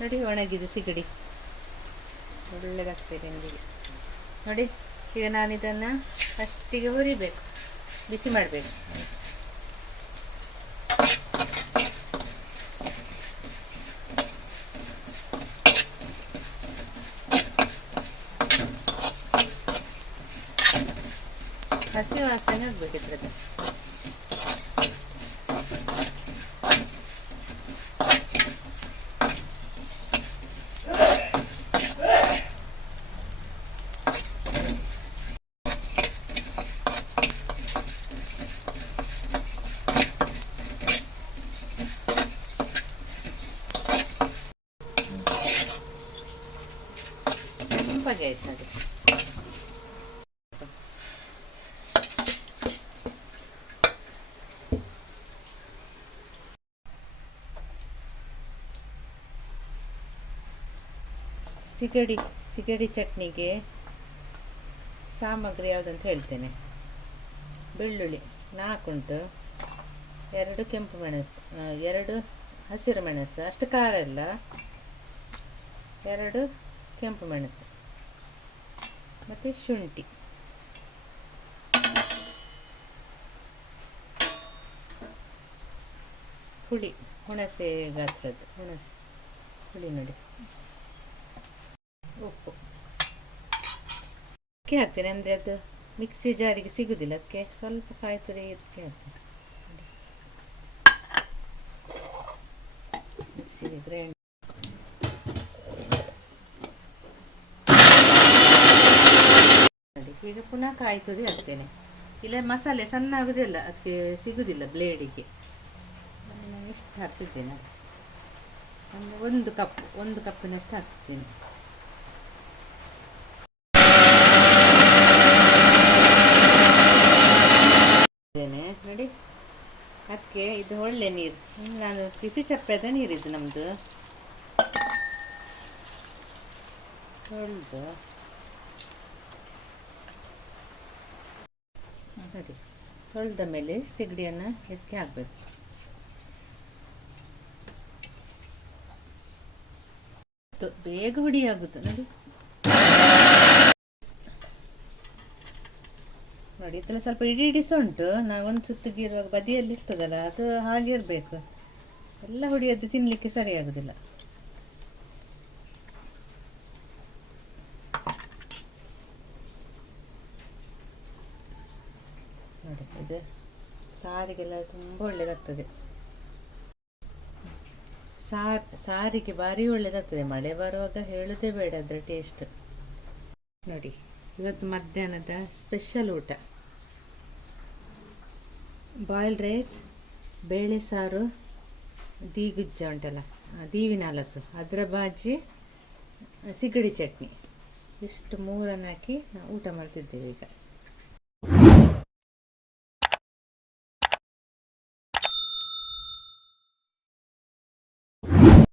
ನೋಡಿ, ಒಣಗಿದೆ ಸಿಗಡಿ. ಒಳ್ಳೆದಾಗ್ತದೆ ನಿಮಗೆ. ನೋಡಿ, ಈಗ ನಾನು ಇದನ್ನು ಫಸ್ಟಿಗೆ ಹುರಿಬೇಕು. ಬಿಸಿ ಮಾಡಬೇಕು. ಹಸಿ ವಾಸನೆ ಹೋಗ್ಬೇಕು ಇದ್ರದ್ದು ಆಯ್ತು ನೋಡಿ ಸಿಗಡಿ ಸಿಗಡಿ ಚಟ್ನಿಗೆ ಸಾಮಗ್ರಿ ಯಾವುದಂತ ಹೇಳ್ತೇನೆ. ಬೆಳ್ಳುಳ್ಳಿ ನಾಲ್ಕುಂಟು ಎರಡು ಕೆಂಪು ಮೆಣಸು ಎರಡು ಹಸಿರು ಮೆಣಸು, ಅಷ್ಟು ಖಾರ ಇಲ್ಲ. ಎರಡು ಕೆಂಪು ಮೆಣಸು. ಮತ್ತು ಶುಂಠಿ. ಹುಳಿ, ಹುಣಸೆ ಗಾತ್ರದ್ದು. ಹುಣಸೆ. ಹುಳಿ ನೋಡಿ. ಉಪ್ಪು. ಅದಕ್ಕೆ ಹಾಕ್ತೇನೆ, ಅಂದರೆ ಅದು ಮಿಕ್ಸಿ ಜಾರಿಗೆ ಸಿಗುವುದಿಲ್ಲ ಅದಕ್ಕೆ ಸ್ವಲ್ಪ ಕಾಯಿ ತುರಿ ಅದಕ್ಕೆ ಹಾಕ್ತೀನಿ. ಮಿಕ್ಸಿಗೆ ಗ್ರೈಂಡ್ ನೋಡಿ ಈಗ ಪುನಃ ಕಾಯಿ ತುರಿ ಹಾಕ್ತೇನೆ ಇಲ್ಲ, ಮಸಾಲೆ ಸಣ್ಣ ಆಗೋದಿಲ್ಲ ಅದಕ್ಕೆ ಸಿಗೋದಿಲ್ಲ ಬ್ಲೇಡಿಗೆ ಇಷ್ಟು ಹಾಕ್ತಿದ್ದೇನೆ ಒಂದು ಒಂದು ಕಪ್ ಒಂದು ಕಪ್ಪಿನಷ್ಟು ಹಾಕ್ತೀನಿ ನೋಡಿ. ಅದಕ್ಕೆ ಇದು ಒಳ್ಳೆ ನೀರು. ನಾನು ಬಿಸಿ ಚಪ್ಪೆದ ಇದು ನಮ್ಮದು ತೊಳೆದು ನೋಡಿ ತೊಳೆದ ಮೇಲೆ ಸಿಗಡಿಯನ್ನು ಎದಕ್ಕೆ ಹಾಕ್ಬೇಕು. ಬೇಗ ಹುಡಿ ಆಗುತ್ತೆ ನೋಡಿ. ನೋಡಿ ಇದೆಲ್ಲ ಸ್ವಲ್ಪ ಇಡಿ ಇಡಿಸ ಉಂಟು. ನಾವು ಒಂದು ಸುತ್ತಿಗೆ ಇರುವಾಗ ಬದಿಯಲ್ಲಿ ಇರ್ತದಲ್ಲ, ಅದು ಹಾಗೆ ಇರಬೇಕು. ಎಲ್ಲ ಹುಡಿಯದ್ದು ತಿನ್ನಲಿಕ್ಕೆ ಸರಿ ನೋಡಿ ಇದು ಸಾರಿಗೆಲ್ಲ ತುಂಬ ಒಳ್ಳೆಯದಾಗ್ತದೆ ಸಾರ್, ಸಾರಿಗೆ ಭಾರಿ ಒಳ್ಳೆಯದಾಗ್ತದೆ ಮಳೆ ಬರುವಾಗ ಹೇಳೋದೇ ಬೇಡ ಅದರ ಟೇಸ್ಟ್ ನೋಡಿ, ಇವತ್ತು ಮಧ್ಯಾಹ್ನದ ಸ್ಪೆಷಲ್ ಊಟ. ಬಾಯ್ಲ್ಡ್ ರೈಸ್ ಬೇಳೆ ಸಾರು, ದೀಗುಜ್ಜ ಉಂಟಲ್ಲ ದೀವಿನ ಹಲಸು, ಅದರ ಬಾಜಿ ಸಿಗಡಿ ಚಟ್ನಿ. ಇಷ್ಟು ಮೂರನ್ನು ಹಾಕಿ ಊಟ ಮಾಡ್ತಿದ್ದೇವೆ ಈಗ.